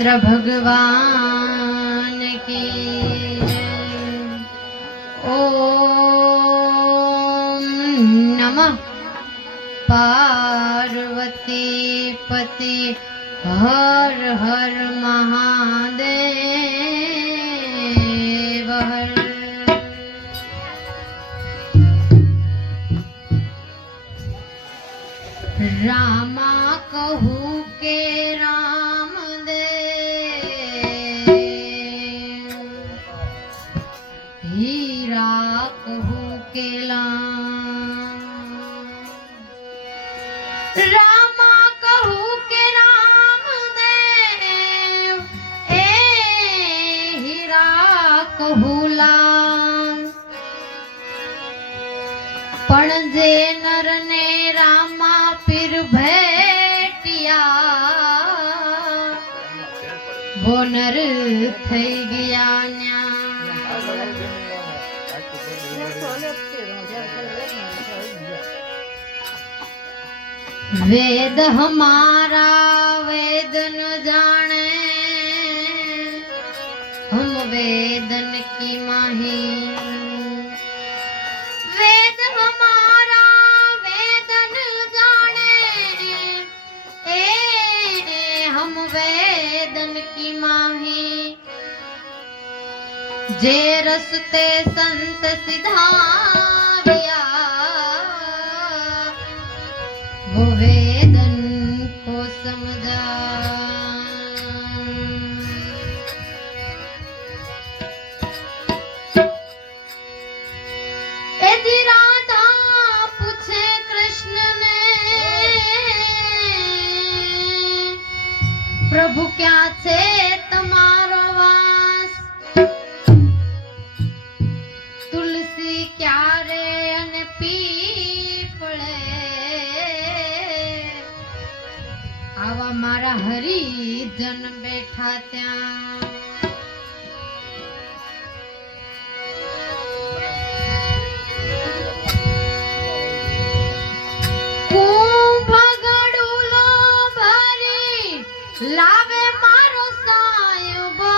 रामचंद्र भगवान की ओम नमः पार्वती पति हर हर महादेव हर। रामा कहूँ के राम दे, हीरा कहूँ के रामा कहूँ के राम देव, ए हीरा कहूँ लाम। पण जे नर ने रामा पीर भेटिया, वो नर थई गया न्या। वेद हमारा वेद न जाने, हम वेदन की माही। वेद हमारा वेद न जाने, ए हम वेदन की माही। जे रसते संत सिधारिया, वो वेदन को समझा। यदि राधा पूछे कृष्ण ने, प्रभु क्या छे तुम्हारो वास। तुलसी क्या रे अन पीपळे, आवा मारा हरिजन बैठा त्या। भगड़ूलो भरी लावे मारो सायबो,